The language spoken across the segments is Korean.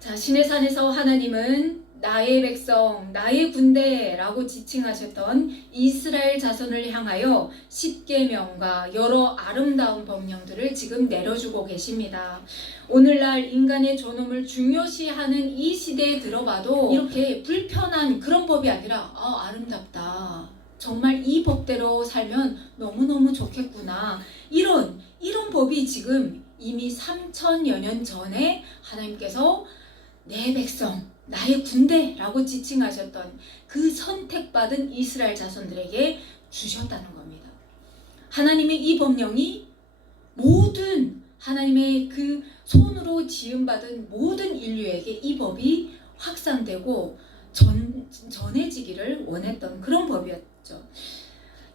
자, 시내산에서 하나님은 나의 백성, 나의 군대라고 지칭하셨던 이스라엘 자손을 향하여 십계명과 여러 아름다운 법령들을 지금 내려주고 계십니다. 오늘날 인간의 존엄을 중요시하는 이 시대에 들어봐도 이렇게 불편한 그런 법이 아니라 아름답다. 정말 이 법대로 살면 너무너무 좋겠구나. 이런 법이 지금 이미 3000여 년 전에 하나님께서 내 백성, 나의 군대라고 지칭하셨던 그 선택받은 이스라엘 자손들에게 주셨다는 겁니다. 하나님의 이 법령이 모든 하나님의 그 손으로 지음받은 모든 인류에게 이 법이 확산되고 전해지기를 원했던 그런 법이었죠.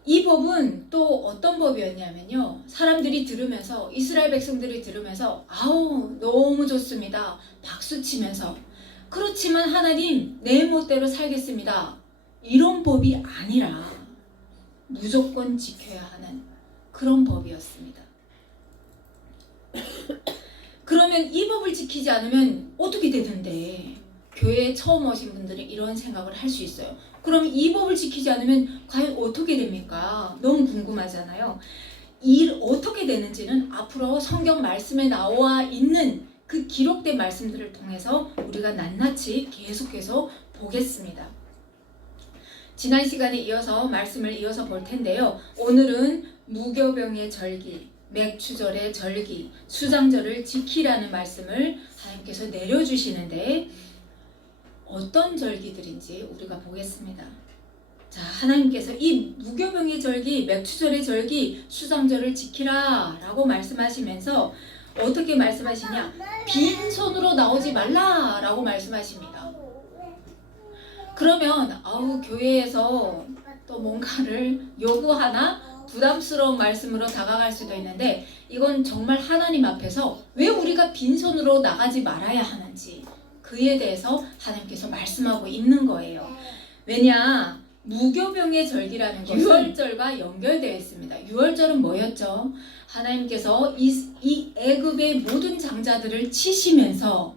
이 법은 또 어떤 법이었냐면요. 사람들이 들으면서, 이스라엘 백성들이 들으면서 아우 너무 좋습니다. 박수치면서, 그렇지만 하나님 내 멋대로 살겠습니다. 이런 법이 아니라 무조건 지켜야 하는 그런 법이었습니다. 그러면 이 법을 지키지 않으면 어떻게 되는데? 교회에 처음 오신 분들은 이런 생각을 할 수 있어요. 그럼 이 법을 지키지 않으면 과연 어떻게 됩니까? 너무 궁금하잖아요. 어떻게 되는지는 앞으로 성경 말씀에 나와 있는 그 기록된 말씀들을 통해서 우리가 낱낱이 계속해서 보겠습니다. 지난 시간에 이어서 말씀을 이어서 볼 텐데요. 오늘은 무교병의 절기, 맥추절의 절기, 수장절을 지키라는 말씀을 하나님께서 내려주시는데 어떤 절기들인지 우리가 보겠습니다. 자, 하나님께서 이 무교병의 절기, 맥추절의 절기, 수장절을 지키라 라고 말씀하시면서 어떻게 말씀하시냐? 빈손으로 나오지 말라 라고 말씀하십니다. 그러면 교회에서 또 뭔가를 요구하나 부담스러운 말씀으로 다가갈 수도 있는데, 이건 정말 하나님 앞에서 왜 우리가 빈손으로 나가지 말아야 하는지 그에 대해서 하나님께서 말씀하고 있는 거예요. 왜냐? 무교병의 절기라는 것은 유월절과 연결되어 있습니다. 유월절은 뭐였죠? 하나님께서 이 애굽의 모든 장자들을 치시면서,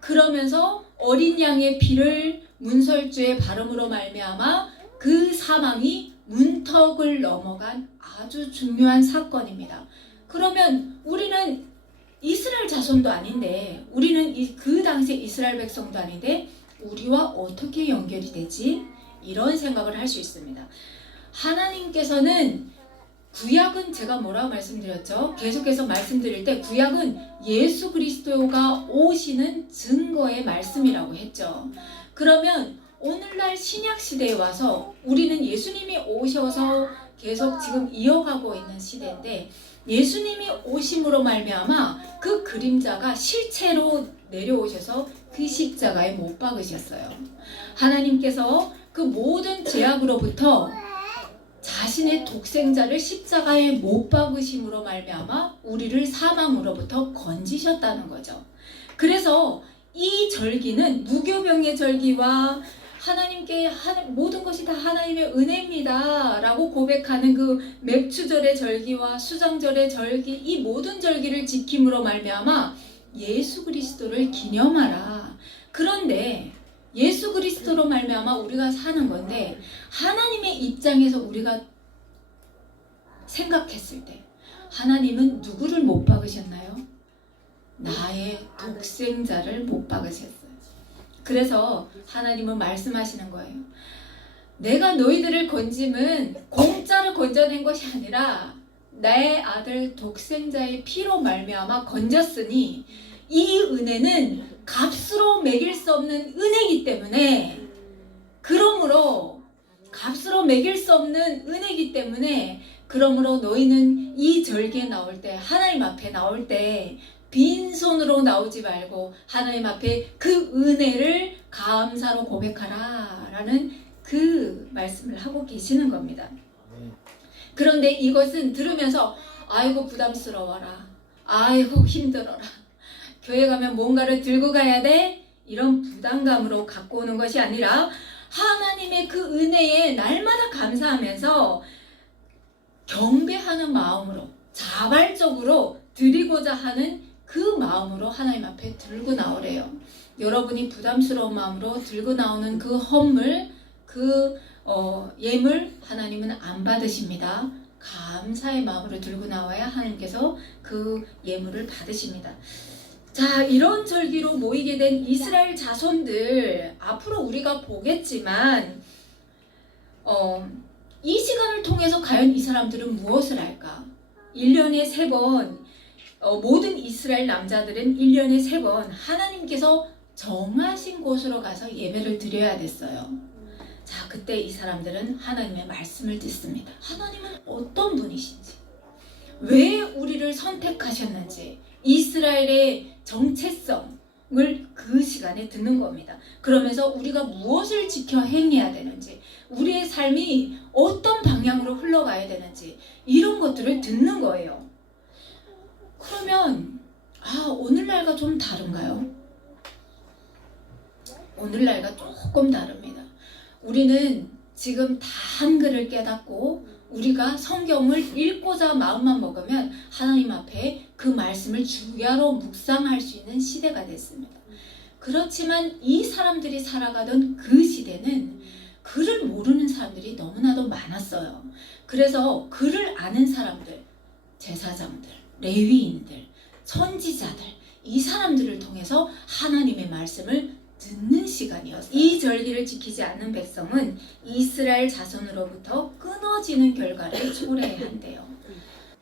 그러면서 어린 양의 피를 문설주에 바름으로 말미암아 그 사망이 문턱을 넘어간 아주 중요한 사건입니다. 그러면 우리는 이스라엘 자손도 아닌데, 우리는 그 당시에 이스라엘 백성도 아닌데 우리와 어떻게 연결이 되지? 이런 생각을 할 수 있습니다. 하나님께서는 구약은 제가 뭐라고 말씀드렸죠? 계속해서 말씀드릴 때 구약은 예수 그리스도가 오시는 증거의 말씀이라고 했죠. 그러면 오늘날 신약 시대에 와서 우리는 예수님이 오셔서 계속 지금 이어가고 있는 시대인데, 예수님이 오심으로 말미암아 그 그림자가 실체로 내려오셔서 그 십자가에 못 박으셨어요. 하나님께서 그 모든 죄악으로부터 자신의 독생자를 십자가에 못 박으심으로 말미암아 우리를 사망으로부터 건지셨다는 거죠. 그래서 이 절기는 무교병의 절기와 하나님께 모든 것이 다 하나님의 은혜입니다 라고 고백하는 그 맥추절의 절기와 수장절의 절기, 이 모든 절기를 지킴으로 말미암아 예수 그리스도를 기념하라. 그런데 예수 그리스도로 말미암아 우리가 사는 건데, 하나님의 입장에서 우리가 생각했을 때 하나님은 누구를 못 박으셨나요? 나의 독생자를 못 박으셨어요. 그래서 하나님은 말씀하시는 거예요. 내가 너희들을 건짐은 공짜로 건져낸 것이 아니라 내 아들 독생자의 피로 말미암아 건졌으니, 이 은혜는 값으로 매길 수 없는 은혜이기 때문에, 그러므로 값으로 매길 수 없는 은혜이기 때문에, 그러므로 너희는 이 절기에 나올 때, 하나님 앞에 나올 때 빈손으로 나오지 말고 하나님 앞에 그 은혜를 감사로 고백하라 라는 그 말씀을 하고 계시는 겁니다. 그런데 이것은 들으면서 아이고 부담스러워라, 아이고 힘들어라, 교회 가면 뭔가를 들고 가야 돼, 이런 부담감으로 갖고 오는 것이 아니라 하나님의 그 은혜에 날마다 감사하면서 경배하는 마음으로 자발적으로 드리고자 하는 그 마음으로 하나님 앞에 들고 나오래요. 여러분이 부담스러운 마음으로 들고 나오는 그 헌물, 그 예물 하나님은 안 받으십니다. 감사의 마음으로 들고 나와야 하나님께서 그 예물을 받으십니다. 자, 이런 절기로 모이게 된 이스라엘 자손들, 앞으로 우리가 보겠지만 이 시간을 통해서 과연 이 사람들은 무엇을 할까? 1년에 3번, 모든 이스라엘 남자들은 1년에 3번 하나님께서 정하신 곳으로 가서 예배를 드려야 됐어요. 자, 그때 이 사람들은 하나님의 말씀을 듣습니다. 하나님은 어떤 분이신지, 왜 우리를 선택하셨는지, 이스라엘의 정체성을 그 시간에 듣는 겁니다. 그러면서 우리가 무엇을 지켜 행해야 되는지, 우리의 삶이 어떤 방향으로 흘러가야 되는지, 이런 것들을 듣는 거예요. 그러면 오늘날과 좀 다른가요? 오늘날과 조금 다릅니다. 우리는 지금 다 한글을 깨닫고 우리가 성경을 읽고자 마음만 먹으면 하나님 앞에 그 말씀을 주야로 묵상할 수 있는 시대가 됐습니다. 그렇지만 이 사람들이 살아가던 그 시대는 글을 모르는 사람들이 너무나도 많았어요. 그래서 글을 아는 사람들, 제사장들, 레위인들, 선지자들, 이 사람들을 통해서 하나님의 말씀을 듣는 시간이었어요. 이 절기를 지키지 않는 백성은 이스라엘 자손으로부터 끊어지는 결과를 초래해야 한대요.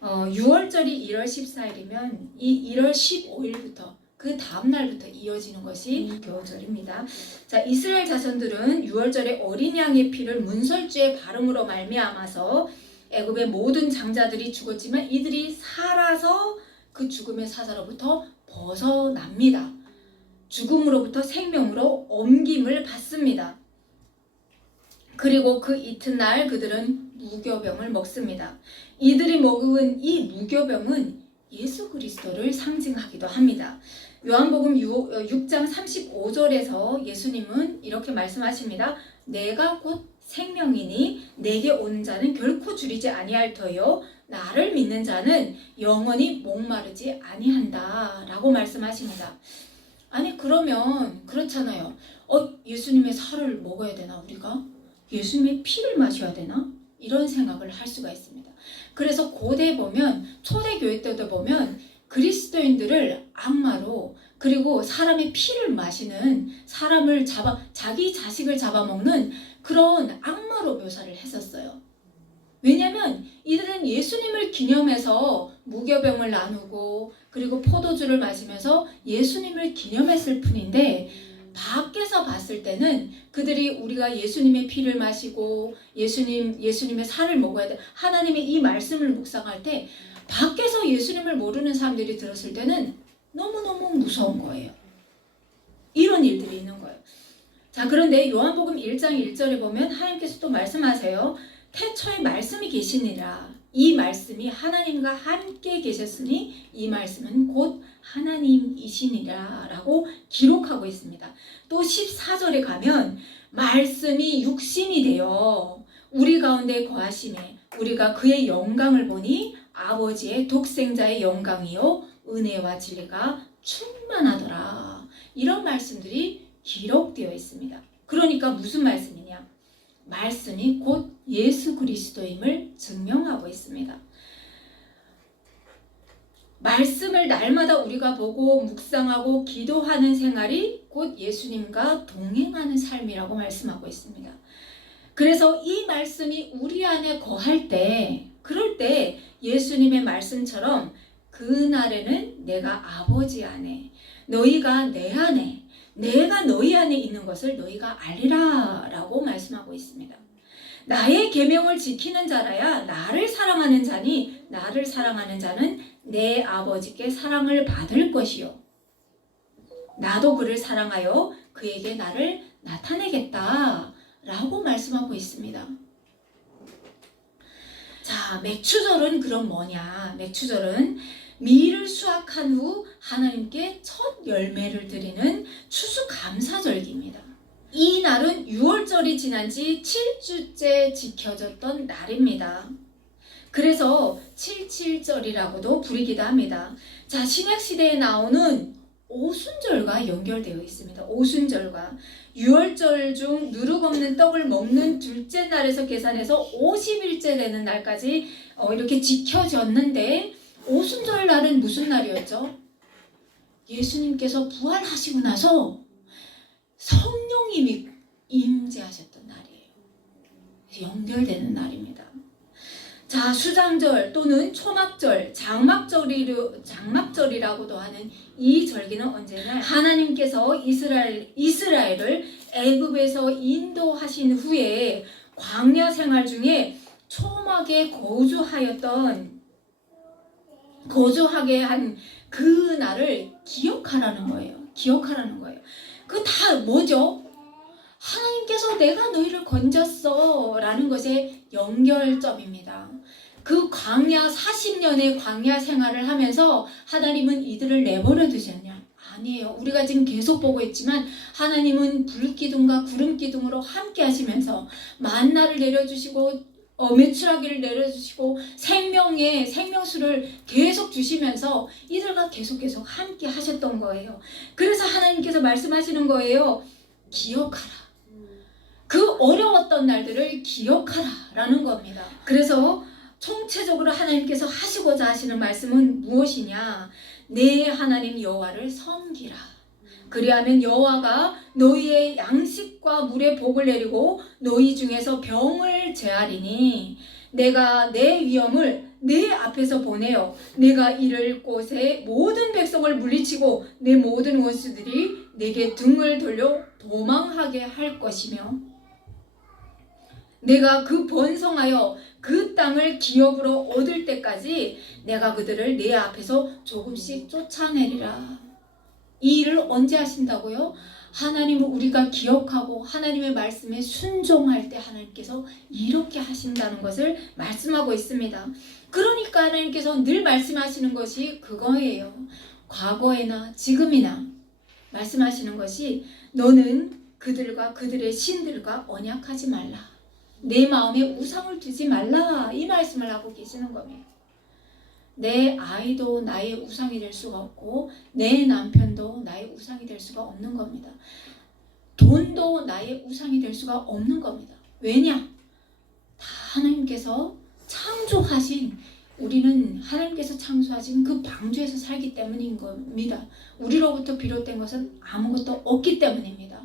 6월절이 1월 14일이면 이 1월 15일부터 그 다음 날부터 이어지는 것이 교절입니다. 자, 이스라엘 자손들은 6월절에 어린 양의 피를 문설주에 바름으로 말미암아서 애굽의 모든 장자들이 죽었지만 이들이 살아서 그 죽음의 사자로부터 벗어납니다. 죽음으로부터 생명으로 옮김을 받습니다. 그리고 그 이튿날 그들은 무교병을 먹습니다. 이들이 먹은 이 무교병은 예수 그리스도를 상징하기도 합니다. 요한복음 6장 35절에서 예수님은 이렇게 말씀하십니다. 내가 곧 생명이니 내게 오는 자는 결코 줄이지 아니할 터요 나를 믿는 자는 영원히 목마르지 아니한다 라고 말씀하십니다. 아니 그러면 그렇잖아요. 예수님의 살을 먹어야 되나 우리가? 예수님의 피를 마셔야 되나? 이런 생각을 할 수가 있습니다. 그래서 고대 보면 초대교회 때도 보면 그리스도인들을 악마로 그리고 사람의 피를 마시는 사람을 자기 자식을 잡아먹는 그런 악마로 묘사를 했었어요. 왜냐하면 이들은 예수님을 기념해서 무교병을 나누고 그리고 포도주를 마시면서 예수님을 기념했을 뿐인데 밖에서 봤을 때는 그들이 우리가 예수님의 피를 마시고 예수님의 살을 먹어야 돼. 하나님의 이 말씀을 묵상할 때 밖에서 예수님을 모르는 사람들이 들었을 때는 너무너무 무서운 거예요. 이런 일들이 있는 거예요. 자, 그런데 요한복음 1장 1절에 보면 하나님께서 또 말씀하세요. 태초에 말씀이 계시니라. 이 말씀이 하나님과 함께 계셨으니 이 말씀은 곧 하나님이시니라 라고 기록하고 있습니다. 또 14절에 가면 말씀이 육신이 되어 우리 가운데 거하시매 우리가 그의 영광을 보니 아버지의 독생자의 영광이요 은혜와 진리가 충만하더라. 이런 말씀들이 기록되어 있습니다. 그러니까 무슨 말씀이냐? 말씀이 곧 예수 그리스도임을 증명하고 있습니다. 말씀을 날마다 우리가 보고 묵상하고 기도하는 생활이 곧 예수님과 동행하는 삶이라고 말씀하고 있습니다. 그래서 이 말씀이 우리 안에 거할 때, 그럴 때 예수님의 말씀처럼 그날에는 내가 아버지 안에, 너희가 내 안에, 내가 너희 안에 있는 것을 너희가 알리라 라고 말씀하고 있습니다. 나의 계명을 지키는 자라야 나를 사랑하는 자니 나를 사랑하는 자는 내 아버지께 사랑을 받을 것이요 나도 그를 사랑하여 그에게 나를 나타내겠다 라고 말씀하고 있습니다. 자, 맥추절은 그럼 뭐냐? 맥추절은 밀을 수확한 후 하나님께 첫 열매를 드리는 추수감사절기입니다. 이 날은 6월절이 지난 지 7주째 지켜졌던 날입니다. 그래서 77절이라고도 부르기도 합니다. 자, 신약시대에 나오는 오순절과 연결되어 있습니다. 오순절과 유월절 중 누룩 없는 떡을 먹는 둘째 날에서 계산해서 50일째 되는 날까지 이렇게 지켜졌는데, 오순절 날은 무슨 날이었죠? 예수님께서 부활하시고 나서 성령님이 임재하셨던 날이에요. 연결되는 날입니다. 자, 수장절 또는 초막절, 장막절이라고도 하는 이 절기는 언제나 하나님께서 이스라엘을 애굽에서 인도하신 후에 광야 생활 중에 초막에 거주하게 한 그 날을 기억하라는 거예요. 기억하라는 거예요. 그 다 뭐죠? 하나님께서 내가 너희를 건졌어 라는 것의 연결점입니다. 그 광야 40년의 광야 생활을 하면서 하나님은 이들을 내버려 두셨냐? 아니에요. 우리가 지금 계속 보고 있지만 하나님은 불기둥과 구름기둥으로 함께 하시면서 만나를 내려주시고 메추라기를 내려주시고 생명수를 계속 주시면서 이들과 계속 함께 하셨던 거예요. 그래서 하나님께서 말씀하시는 거예요. 기억하라. 그 어려웠던 날들을 기억하라 라는 겁니다. 그래서 총체적으로 하나님께서 하시고자 하시는 말씀은 무엇이냐? 내 하나님 여호와를 섬기라. 그리하면 여호와가 너희의 양식과 물의 복을 내리고 너희 중에서 병을 제하리니 내가 내 위엄을 내 앞에서 보내어 내가 이를 곳에 모든 백성을 물리치고 내 모든 원수들이 내게 등을 돌려 도망하게 할 것이며 내가 그 번성하여 그 땅을 기업으로 얻을 때까지 내가 그들을 내 앞에서 조금씩 쫓아내리라. 이 일을 언제 하신다고요? 하나님을 우리가 기억하고 하나님의 말씀에 순종할 때 하나님께서 이렇게 하신다는 것을 말씀하고 있습니다. 그러니까 하나님께서 늘 말씀하시는 것이 그거예요. 과거에나 지금이나 말씀하시는 것이 너는 그들과 그들의 신들과 언약하지 말라. 내 마음에 우상을 두지 말라. 이 말씀을 하고 계시는 겁니다. 내 아이도 나의 우상이 될 수가 없고 내 남편도 나의 우상이 될 수가 없는 겁니다. 돈도 나의 우상이 될 수가 없는 겁니다. 왜냐? 다 하나님께서 창조하신, 우리는 하나님께서 창조하신 그 방주에서 살기 때문인 겁니다. 우리로부터 비롯된 것은 아무것도 없기 때문입니다.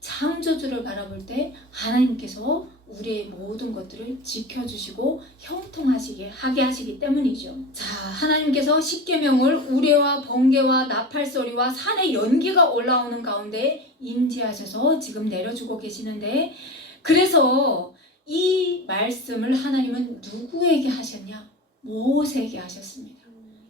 창조주를 바라볼 때 하나님께서 우리의 모든 것들을 지켜주시고 형통하게 하시기 때문이죠. 자, 하나님께서 십계명을 우레와 번개와 나팔소리와 산의 연기가 올라오는 가운데 임재하셔서 지금 내려주고 계시는데, 그래서 이 말씀을 하나님은 누구에게 하셨냐? 모세에게 하셨습니다.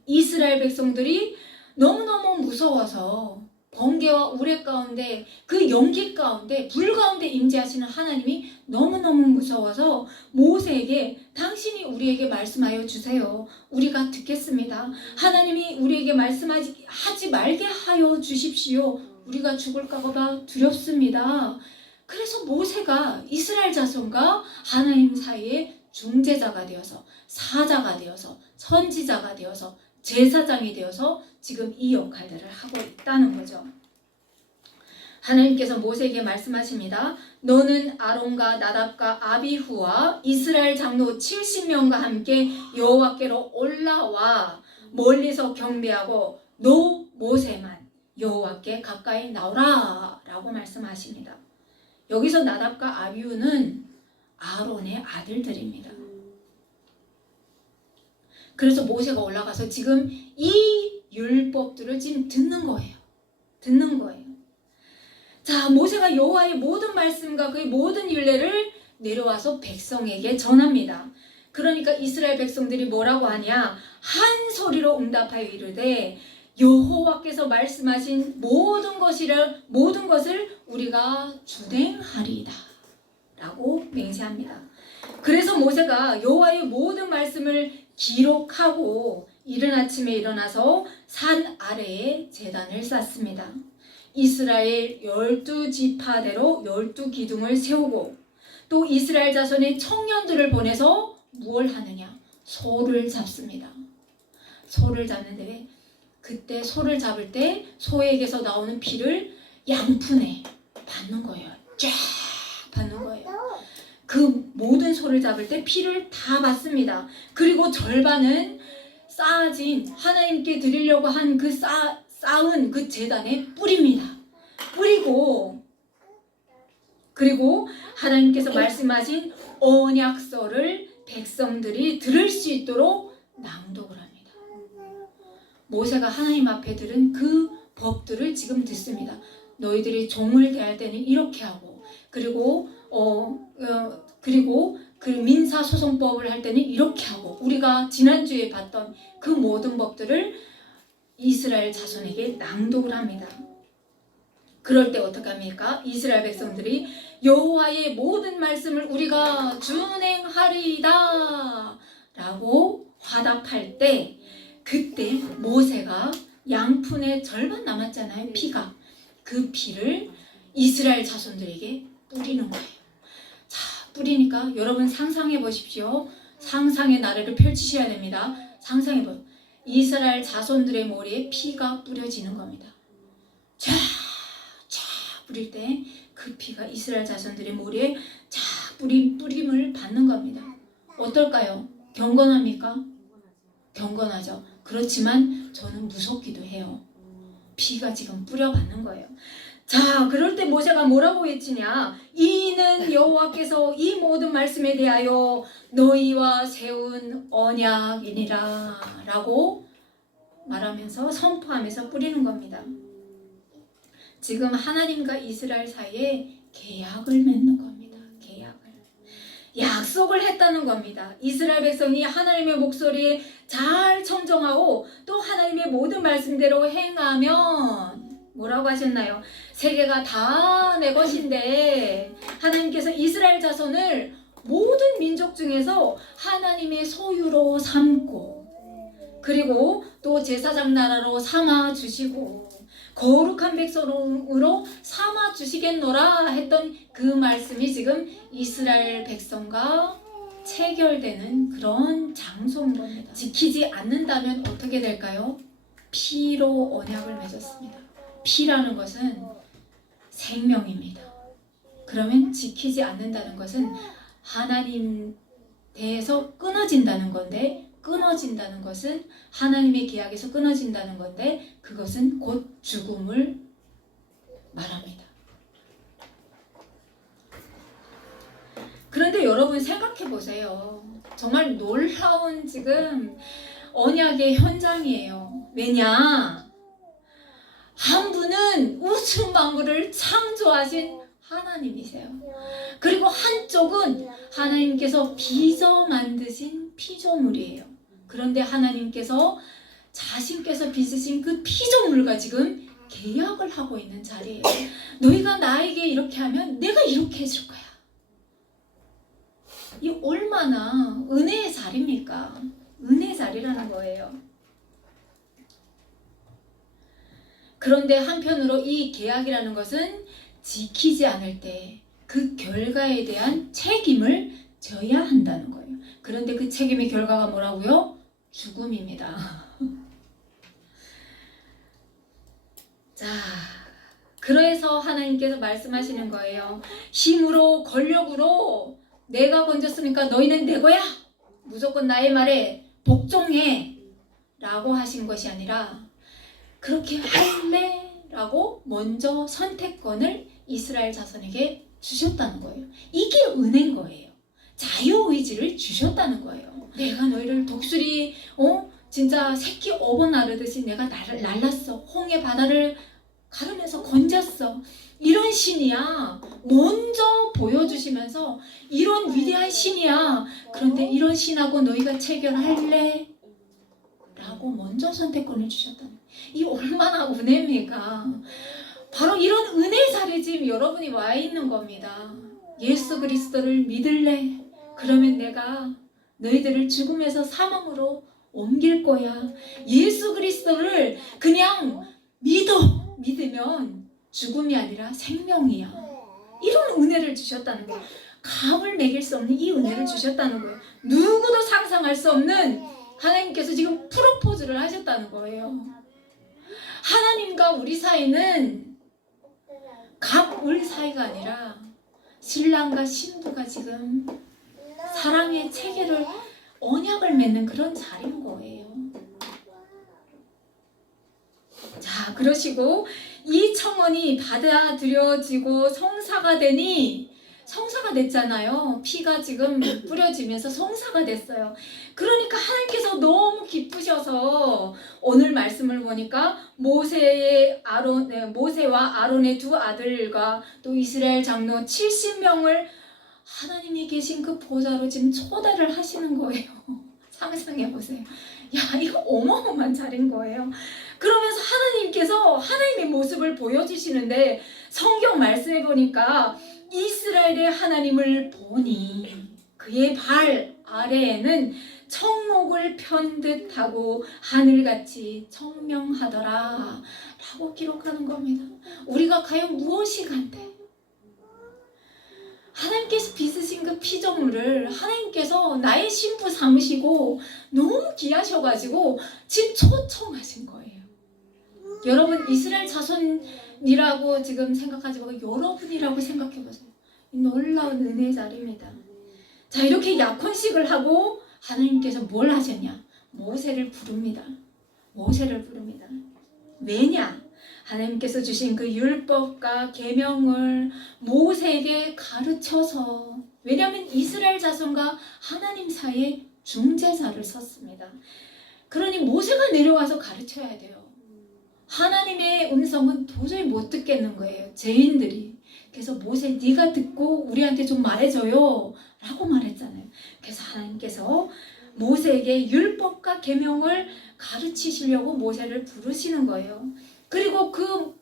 이스라엘 백성들이 너무너무 무서워서 번개와 우레 가운데, 그 연기 가운데, 불 가운데 임재하시는 하나님이 너무너무 무서워서 모세에게 당신이 우리에게 말씀하여 주세요. 우리가 듣겠습니다. 하나님이 우리에게 말씀하지 말게 하여 주십시오. 우리가 죽을까 봐 두렵습니다. 그래서 모세가 이스라엘 자손과 하나님 사이에 중재자가 되어서, 사자가 되어서, 선지자가 되어서, 제사장이 되어서 지금 이 역할들을 하고 있다는 거죠. 하나님께서 모세에게 말씀하십니다. 너는 아론과 나답과 아비후와 이스라엘 장로 70명과 함께 여호와께로 올라와 멀리서 경배하고 너 모세만 여호와께 가까이 나오라 라고 말씀하십니다. 여기서 나답과 아비후는 아론의 아들들입니다. 그래서 모세가 올라가서 지금 이 율법들을 지금 듣는 거예요. 자, 모세가 여호와의 모든 말씀과 그의 모든 율례를 내려와서 백성에게 전합니다. 그러니까 이스라엘 백성들이 뭐라고 하냐? 한 소리로 응답하여 이르되 여호와께서 말씀하신 모든 것을 우리가 준행하리이다 라고 맹세합니다. 그래서 모세가 여호와의 모든 말씀을 기록하고 이른 아침에 일어나서 산 아래에 제단을 쌓습니다. 이스라엘 12지파대로 12기둥을 세우고 또 이스라엘 자손의 청년들을 보내서 무엇을 하느냐? 소를 잡습니다. 소를 잡는데 그때 소를 잡을 때 소에게서 나오는 피를 양푼에 받는 거예요. 쫙 받는 거예요. 그 모든 소를 잡을 때 피를 다 받습니다. 그리고 절반은 쌓아진 하나님께 드리려고 한 그 쌓은 그 제단에 뿌립니다. 뿌리고 그리고 하나님께서 말씀하신 언약서를 백성들이 들을 수 있도록 낭독을 합니다. 모세가 하나님 앞에 들은 그 법들을 지금 듣습니다. 너희들이 종을 대할 때는 이렇게 하고 그리고 그 민사소송법을 할 때는 이렇게 하고 우리가 지난주에 봤던 그 모든 법들을 이스라엘 자손에게 낭독을 합니다. 그럴 때 어떻게 합니까? 이스라엘 백성들이 여호와의 모든 말씀을 우리가 준행하리이다 라고 화답할 때 그때 모세가 양푼의 절반 남았잖아요. 피가. 그 피를 이스라엘 자손들에게 뿌리는 거예요. 자, 뿌리니까 여러분 상상해 보십시오. 상상의 나래를 펼치셔야 됩니다. 상상해 보. 이스라엘 자손들의 머리에 피가 뿌려지는 겁니다. 쫙 뿌릴 때 그 피가 이스라엘 자손들의 머리에 쫙 뿌림을 받는 겁니다. 어떨까요? 경건합니까? 경건하죠. 그렇지만 저는 무섭기도 해요. 피가 지금 뿌려받는 거예요. 자, 그럴 때 모세가 뭐라고 외치냐? 이는 여호와께서 이 모든 말씀에 대하여 너희와 세운 언약이니라 라고 말하면서 선포하면서 뿌리는 겁니다. 지금 하나님과 이스라엘 사이에 계약을 맺는 겁니다. 계약을. 약속을 했다는 겁니다. 이스라엘 백성이 하나님의 목소리에 잘 청정하고 또 하나님의 모든 말씀대로 행하면 뭐라고 하셨나요? 세계가 다 내 것인데 하나님께서 이스라엘 자손을 모든 민족 중에서 하나님의 소유로 삼고 그리고 또 제사장 나라로 삼아 주시고 거룩한 백성으로 삼아 주시겠노라 했던 그 말씀이 지금 이스라엘 백성과 체결되는 그런 장소인 겁니다. 지키지 않는다면 어떻게 될까요? 피로 언약을 맺었습니다. 피라는 것은 생명입니다. 그러면 지키지 않는다는 것은 하나님 대해서 끊어진다는 건데 끊어진다는 것은 하나님의 계약에서 끊어진다는 건데 그것은 곧 죽음을 말합니다. 그런데 여러분 생각해 보세요. 정말 놀라운 지금 언약의 현장이에요. 왜냐? 한 분은 우주 만물을 창조하신 하나님이세요. 그리고 한쪽은 하나님께서 빚어 만드신 피조물이에요. 그런데 하나님께서 자신께서 빚으신 그 피조물과 지금 계약을 하고 있는 자리예요. 너희가 나에게 이렇게 하면 내가 이렇게 해줄 거야. 이 얼마나 은혜의 자리입니까? 은혜의 자리라는 거예요. 그런데 한편으로 이 계약이라는 것은 지키지 않을 때 그 결과에 대한 책임을 져야 한다는 거예요. 그런데 그 책임의 결과가 뭐라고요? 죽음입니다. 자, 그래서 하나님께서 말씀하시는 거예요. 힘으로 권력으로 내가 건졌으니까 너희는 내 거야. 무조건 나의 말에 복종해 라고 하신 것이 아니라 그렇게 할래? 라고 먼저 선택권을 이스라엘 자손에게 주셨다는 거예요. 이게 은혜인 거예요. 자유의지를 주셨다는 거예요. 내가 너희를 독수리 진짜 새끼 어버 나르듯이 내가 날랐어. 홍해 바다를 가르면서 건졌어. 이런 신이야. 먼저 보여주시면서 이런 위대한 신이야. 그런데 이런 신하고 너희가 체결할래? 라고 먼저 선택권을 주셨다는 거예요. 이 얼마나 은혜입니까? 바로 이런 은혜의 자리에 지금 여러분이 와 있는 겁니다. 예수 그리스도를 믿을래? 그러면 내가 너희들을 죽음에서 사망으로 옮길 거야. 예수 그리스도를 그냥 믿으면 죽음이 아니라 생명이야. 이런 은혜를 주셨다는 거예요. 값을 매길 수 없는 이 은혜를 주셨다는 거예요. 누구도 상상할 수 없는 하나님께서 지금 프로포즈를 하셨다는 거예요. 하나님과 우리 사이는 갑을 사이가 아니라 신랑과 신부가 지금 사랑의 체계를 언약을 맺는 그런 자리인 거예요. 자, 그러시고 이 청혼이 받아들여지고 성사가 되니 성사가 됐잖아요. 피가 지금 뿌려지면서 성사가 됐어요. 그러니까 하나님께서 너무 기쁘셔서 오늘 말씀을 보니까 모세와 아론의 두 아들과 또 이스라엘 장로 70명을 하나님이 계신 그 보좌로 지금 초대를 하시는 거예요. 상상해 보세요. 야, 이거 어마어마한 자리인 거예요. 그러면서 하나님께서 하나님의 모습을 보여주시는데 성경 말씀해 보니까 이스라엘의 하나님을 보니 그의 발 아래에는 청목을 편 듯하고 하늘같이 청명하더라 라고 기록하는 겁니다. 우리가 과연 무엇이 간대? 하나님께서 빚으신 그 피조물을 하나님께서 나의 신부 삼으시고 너무 귀하셔가지고 지금 초청하신 거예요. 여러분 이스라엘 자손이라고 지금 생각하지 말고 여러분이라고 생각해보세요. 놀라운 은혜의 자리입니다. 자, 이렇게 약혼식을 하고 하나님께서 뭘 하셨냐? 모세를 부릅니다. 모세를 부릅니다. 왜냐? 하나님께서 주신 그 율법과 계명을 모세에게 가르쳐서, 왜냐하면 이스라엘 자손과 하나님 사이에 중재자를 섰습니다. 그러니 모세가 내려와서 가르쳐야 돼요. 하나님의 음성은 도저히 못 듣겠는 거예요. 죄인들이. 그래서 모세 네가 듣고 우리한테 좀 말해줘요 라고 말했잖아요. 그래서 하나님께서 모세에게 율법과 계명을 가르치시려고 모세를 부르시는 거예요. 그리고 그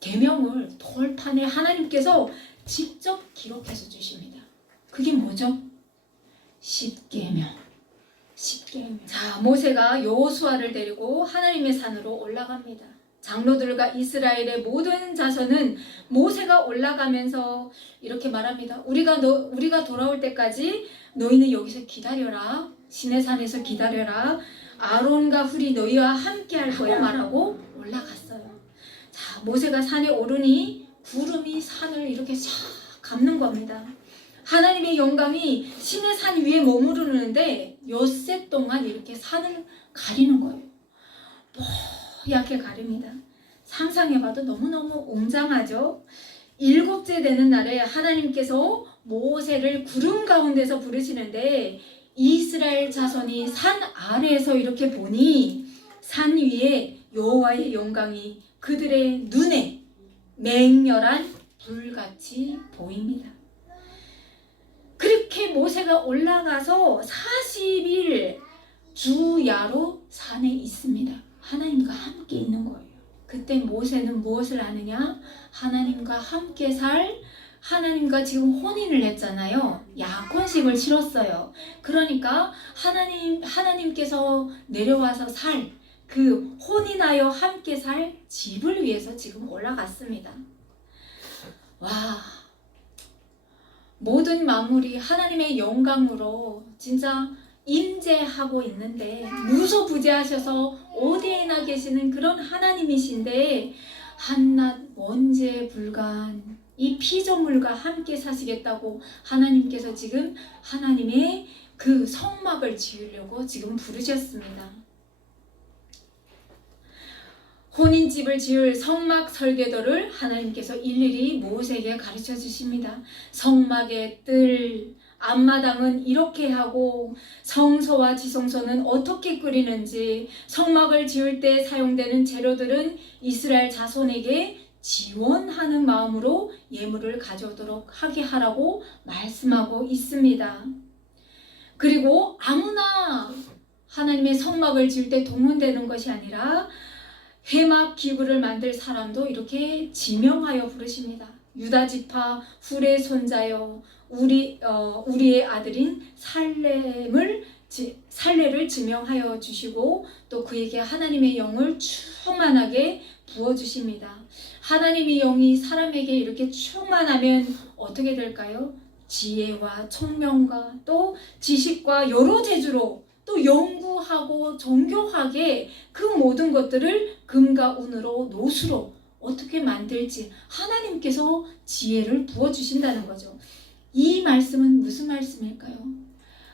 계명을 돌판에 하나님께서 직접 기록해서 주십니다. 그게 뭐죠? 십계명. 자, 모세가 여호수아를 데리고 하나님의 산으로 올라갑니다. 장로들과 이스라엘의 모든 자손은 모세가 올라가면서 이렇게 말합니다. 우리가 돌아올 때까지 너희는 여기서 기다려라. 시내산에서 기다려라. 아론과 훌이 너희와 함께 할 거야 말하고 올라갔어요. 자, 모세가 산에 오르니 구름이 산을 이렇게 싹 감는 겁니다. 하나님의 영광이 시내산 위에 머무르는데 엿새 동안 이렇게 산을 가리는 거예요. 뽀얗게 가립니다. 상상해봐도 너무너무 웅장하죠. 7째 되는 날에 하나님께서 모세를 구름 가운데서 부르시는데 이스라엘 자손이 산 아래에서 이렇게 보니 산 위에 여호와의 영광이 그들의 눈에 맹렬한 불같이 보입니다. 그렇게 모세가 올라가서 40일 주야로 산에 있습니다. 하나님과 함께 있는 거예요. 그때 모세는 무엇을 아느냐? 하나님과 함께 하나님과 지금 혼인을 했잖아요. 약혼식을 치렀어요. 그러니까 하나님께서 내려와서 그 혼인하여 함께 살 집을 위해서 지금 올라갔습니다. 와, 모든 만물이 하나님의 영광으로 진짜 임재하고 있는데 무소부재하셔서 어디에나 계시는 그런 하나님이신데 한낱 먼지에 불과한 이 피조물과 함께 사시겠다고 하나님께서 지금 하나님의 그 성막을 지으려고 지금 부르셨습니다. 혼인집을 지을 성막 설계도를 하나님께서 일일이 모세에게 가르쳐 주십니다. 성막의 뜰, 앞마당은 이렇게 하고 성소와 지성소는 어떻게 끓이는지, 성막을 지을 때 사용되는 재료들은 이스라엘 자손에게 지원하는 마음으로 예물을 가져오도록 하게 하라고 말씀하고 있습니다. 그리고 아무나 하나님의 성막을 지을 때 동원되는 것이 아니라 회막 기구를 만들 사람도 이렇게 지명하여 부르십니다. 유다 지파 훌의 손자여 우리의 아들인 살레를 지명하여 주시고 또 그에게 하나님의 영을 충만하게 부어주십니다. 하나님의 영이 사람에게 이렇게 충만하면 어떻게 될까요? 지혜와 총명과 또 지식과 여러 재주로 또 연구하고 정교하게 그 모든 것들을 금과 은으로 노수로 어떻게 만들지 하나님께서 지혜를 부어주신다는 거죠. 이 말씀은 무슨 말씀일까요?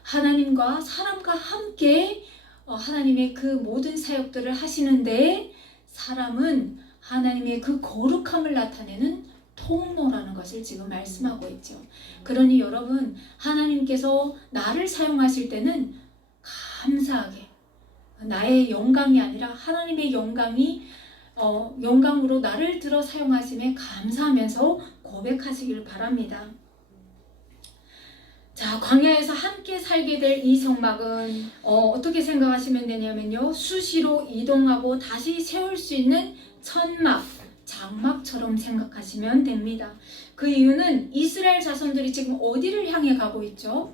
하나님과 사람과 함께 하나님의 그 모든 사역들을 하시는데 사람은 하나님의 그 거룩함을 나타내는 통로라는 것을 지금 말씀하고 있죠. 그러니 여러분, 하나님께서 나를 사용하실 때는 감사하게, 나의 영광이 아니라 하나님의 영광으로 나를 들어 사용하심에 감사하면서 고백하시길 바랍니다. 자, 광야에서 함께 살게 될 이 성막은 어떻게 생각하시면 되냐면요, 수시로 이동하고 다시 세울 수 있는 천막, 장막처럼 생각하시면 됩니다. 그 이유는 이스라엘 자손들이 지금 어디를 향해 가고 있죠?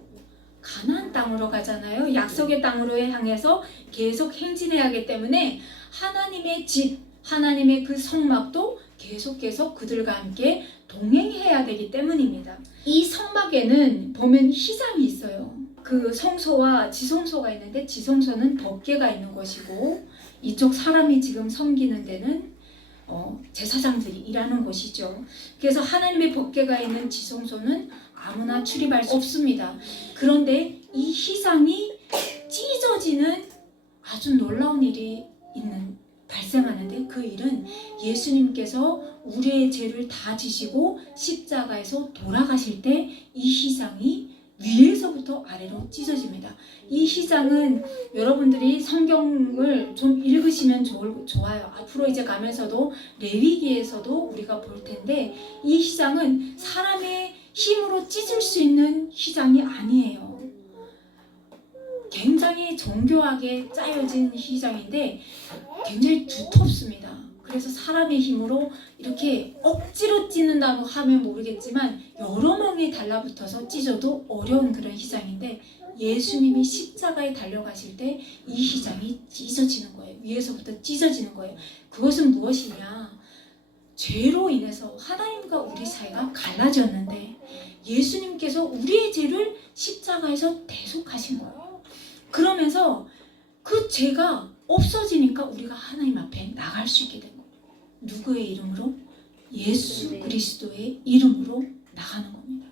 가나안 땅으로 가잖아요. 약속의 땅으로 향해서 계속 행진해야 하기 때문에 하나님의 집, 하나님의 그 성막도 계속 그들과 함께 동행해야 되기 때문입니다. 이 성막에는 보면 휘장이 있어요. 그 성소와 지성소가 있는데 지성소는 법궤가 있는 곳이고 이쪽 사람이 지금 섬기는 데는 제사장들이 일하는 곳이죠. 그래서 하나님의 법궤가 있는 지성소는 아무나 출입할 수 없습니다. 그런데 이 휘장이 찢어지는 아주 놀라운 일이 발생하는데 그 일은 예수님께서 우리의 죄를 다 지시고 십자가에서 돌아가실 때 이 휘장이 위에서부터 아래로 찢어집니다. 이 휘장은 여러분들이 성경을 좀 읽으시면 좋아요. 앞으로 이제 가면서도 레위기에서도 우리가 볼 텐데 이 휘장은 사람의 힘으로 찢을 수 있는 휘장이 아니에요. 굉장히 정교하게 짜여진 휘장인데 굉장히 두텁습니다. 그래서 사람의 힘으로 이렇게 억지로 찢는다고 하면 모르겠지만 여러 명이 달라붙어서 찢어도 어려운 그런 휘장인데 예수님이 십자가에 달려가실 때 이 휘장이 찢어지는 거예요. 위에서부터 찢어지는 거예요. 그것은 무엇이냐? 죄로 인해서 하나님과 우리 사이가 갈라졌는데 예수님께서 우리의 죄를 십자가에서 대속하신 거예요. 그러면서 그 죄가 없어지니까 우리가 하나님 앞에 나갈 수 있게 된 거예요. 누구의 이름으로? 예수 그리스도의 이름으로 나가는 겁니다.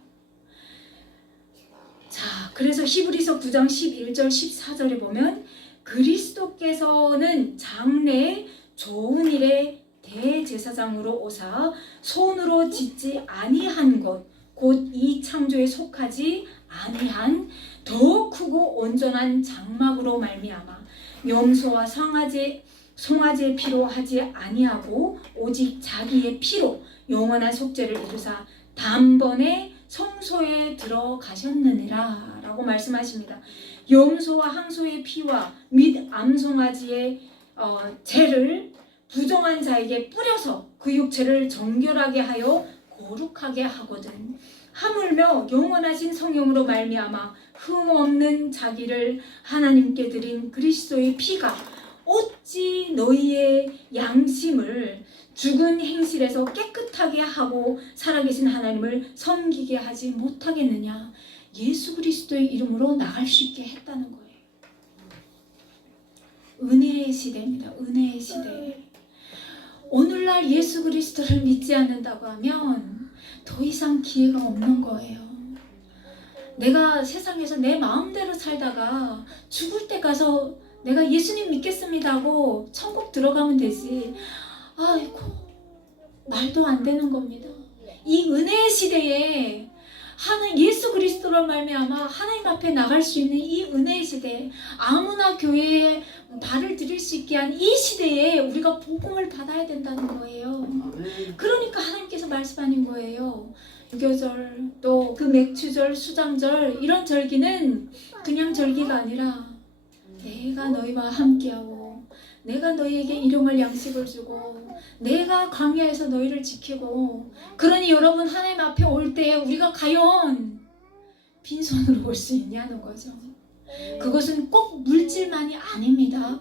자, 그래서 히브리서 9장 11절 14절에 보면 그리스도께서는 장래에 좋은 일에 대제사장으로 오사 손으로 짓지 아니한 것 곧 이 창조에 속하지 아니한 더 크고 온전한 장막으로 말미암아 염소와 송아지의 피로 하지 아니하고 오직 자기의 피로 영원한 속죄를 이루사 단번에 성소에 들어가셨느니라 라고 말씀하십니다. 염소와 항소의 피와 및 암송아지의 죄를 부정한 자에게 뿌려서 그 육체를 정결하게 하여 거룩하게 하거든. 하물며 영원하신 성령으로 말미암아 흠없는 자기를 하나님께 드린 그리스도의 피가 어찌 너희의 양심을 죽은 행실에서 깨끗하게 하고 살아계신 하나님을 섬기게 하지 못하겠느냐. 예수 그리스도의 이름으로 나갈 수 있게 했다는 거예요. 은혜의 시대입니다. 은혜의 시대. 오늘날 예수 그리스도를 믿지 않는다고 하면 더 이상 기회가 없는 거예요. 내가 세상에서 내 마음대로 살다가 죽을 때 가서 내가 예수님 믿겠습니다 하고 천국 들어가면 되지. 아이고, 말도 안 되는 겁니다. 이 은혜의 시대에 예수 그리스도로 말미암아 하나님 앞에 나갈 수 있는 이 은혜의 시대에 아무나 교회에 발을 들일 수 있게 한 이 시대에 우리가 복음을 받아야 된다는 거예요. 그러니까 하나님께서 말씀하는 거예요. 유교절 또 그 맥추절, 수장절 이런 절기는 그냥 절기가 아니라 내가 너희와 함께하고 내가 너희에게 일용할 양식을 주고 내가 광야에서 너희를 지키고 그러니 여러분 하나님 앞에 올 때 우리가 과연 빈손으로 올 수 있냐는 거죠. 그것은 꼭 물질만이 아닙니다.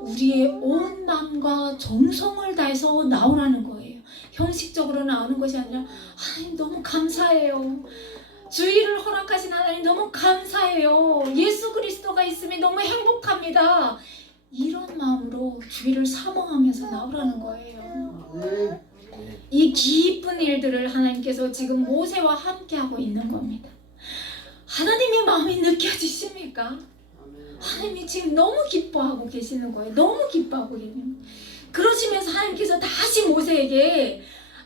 우리의 온 마음과 정성을 다해서 나오라는 거예요. 형식적으로 나오는 것이 아니라 하나님 너무 감사해요. 주의를 허락하신 하나님 너무 감사해요. 예수 그리스도가 있으면 너무 행복합니다. 이런 마음으로 주의를 사모하면서 나오라는 거예요. 이 기쁜 일들을 하나님께서 지금 모세와 함께하고 있는 겁니다. 하나님의 마음이 느껴지십니까? 하나님이 지금 너무 기뻐하고 계시는 거예요. 너무 기뻐하고 계시는 거예요. 그러시면서 하나님께서 다시 모세에게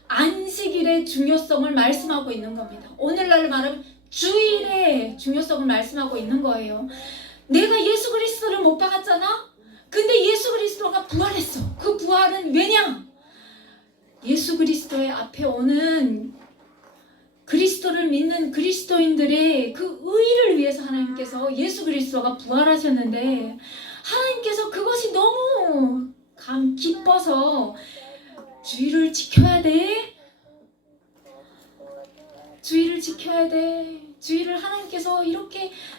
안식일의 중요성을 말씀하고 있는 겁니다. 오늘날 말하면 주일의 중요성을 말씀하고 있는 거예요. 내가 예수 그리스도를 못 박았잖아? 근데 예수 그리스도가 부활했어. 그 부활은 왜냐? 예수 그리스도의 앞에 오는 그리스도를 믿는 그리스도인들의 그 의를 위해서 하나님께서 예수 그리스도가 부활하셨는데, 하나님께서 그것이 너무 기뻐서 주의를 지켜야 돼. 주의를 지켜야 돼. 주의를 하나님께서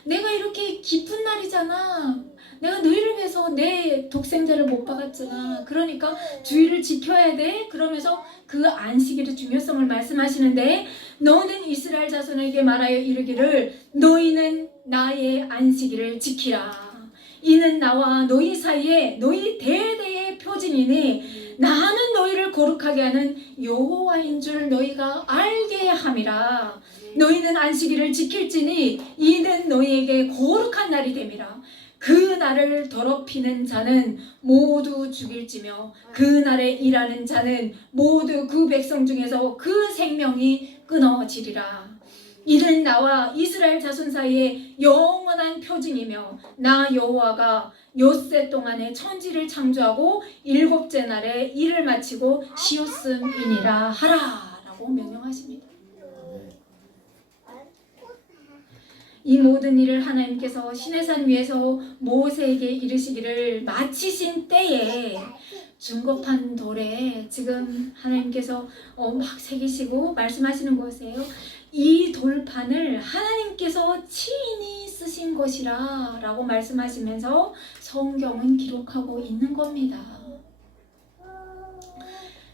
내가 이렇게 기쁜 날이잖아. 내가 너희를 위해서 내 독생자를 못 박았잖아. 그러니까 주의를 지켜야 돼. 그러면서 그 안식일의 중요성을 말씀하시는데, 너는 이스라엘 자손에게 말하여 이르기를 너희는 나의 안식일을 지키라. 이는 나와 너희 사이에 너희 대대의 표징이니 나는 너희를 거룩하게 하는 여호와인 줄 너희가 알게 함이라. 너희는 안식일을 지킬지니 이는 너희에게 거룩한 날이 됨이라. 그 날을 더럽히는 자는 모두 죽일지며 그 날에 일하는 자는 모두 그 백성 중에서 그 생명이 끊어지리라. 이는 나와 이스라엘 자손 사이에 영원한 표징이며 나 여호와가 엿새 동안에 천지를 창조하고 일곱째 날에 일을 마치고 쉬었음이니라 하라 라고 명령하십니다. 이 모든 일을 하나님께서 시내산 위에서 모세에게 이르시기를 마치신 때에 중급한 돌에 지금 하나님께서 막 새기시고 말씀하시는 것이에요. 이 돌판을 하나님께서 친히 쓰신 것이라 라고 말씀하시면서 성경은 기록하고 있는 겁니다.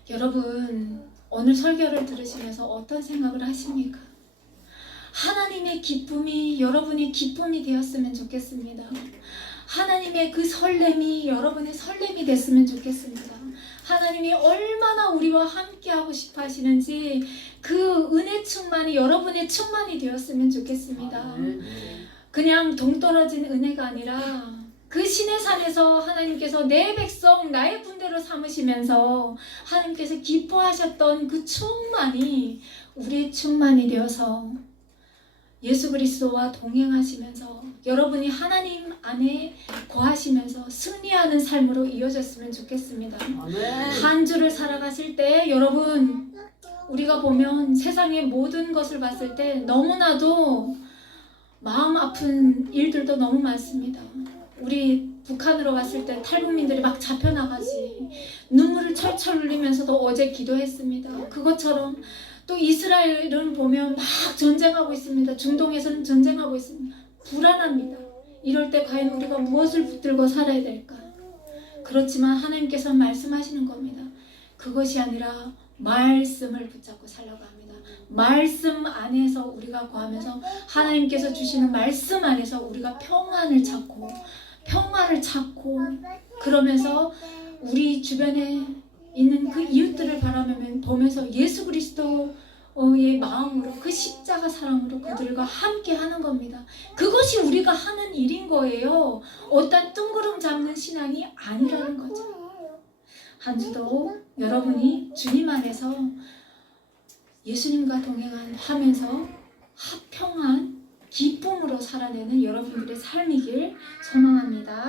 여러분, 오늘 설교를 들으시면서 어떤 생각을 하십니까? 하나님의 기쁨이 여러분의 기쁨이 되었으면 좋겠습니다. 하나님의 그 설렘이 여러분의 설렘이 됐으면 좋겠습니다. 하나님이 얼마나 우리와 함께하고 싶어 하시는지 그 은혜 충만이 여러분의 충만이 되었으면 좋겠습니다. 그냥 동떨어진 은혜가 아니라 그 시내산에서 하나님께서 내 백성 나의 군대로 삼으시면서 하나님께서 기뻐하셨던 그 충만이 우리의 충만이 되어서 예수 그리스도와 동행하시면서 여러분이 하나님 안에 거하시면서 승리하는 삶으로 이어졌으면 좋겠습니다. 한 주를 살아가실 때 여러분, 우리가 보면 세상의 모든 것을 봤을 때 너무나도 마음 아픈 일들도 너무 많습니다. 우리 북한으로 갔을 때 탈북민들이 막 잡혀나가지 눈물을 철철 흘리면서도 어제 기도했습니다. 그것처럼 또 이스라엘은 보면 막 전쟁하고 있습니다. 중동에서는 전쟁하고 있습니다. 불안합니다. 이럴 때 과연 우리가 무엇을 붙들고 살아야 될까? 그렇지만 하나님께서 말씀하시는 겁니다. 그것이 아니라 말씀을 붙잡고 살라고 합니다. 말씀 안에서 우리가 거하면서 하나님께서 주시는 말씀 안에서 우리가 평안을 찾고 그러면서 우리 주변에 있는 그 이웃들을 보면서 예수 그리스도의 마음으로 그 십자가 사랑으로 그들과 함께 하는 겁니다. 그것이 우리가 하는 일인 거예요. 어떤 뜬구름 잡는 신앙이 아니라는 거죠. 한 주도 여러분이 주님 안에서 예수님과 동행하면서 평안, 기쁨으로 살아내는 여러분들의 삶이길 소망합니다.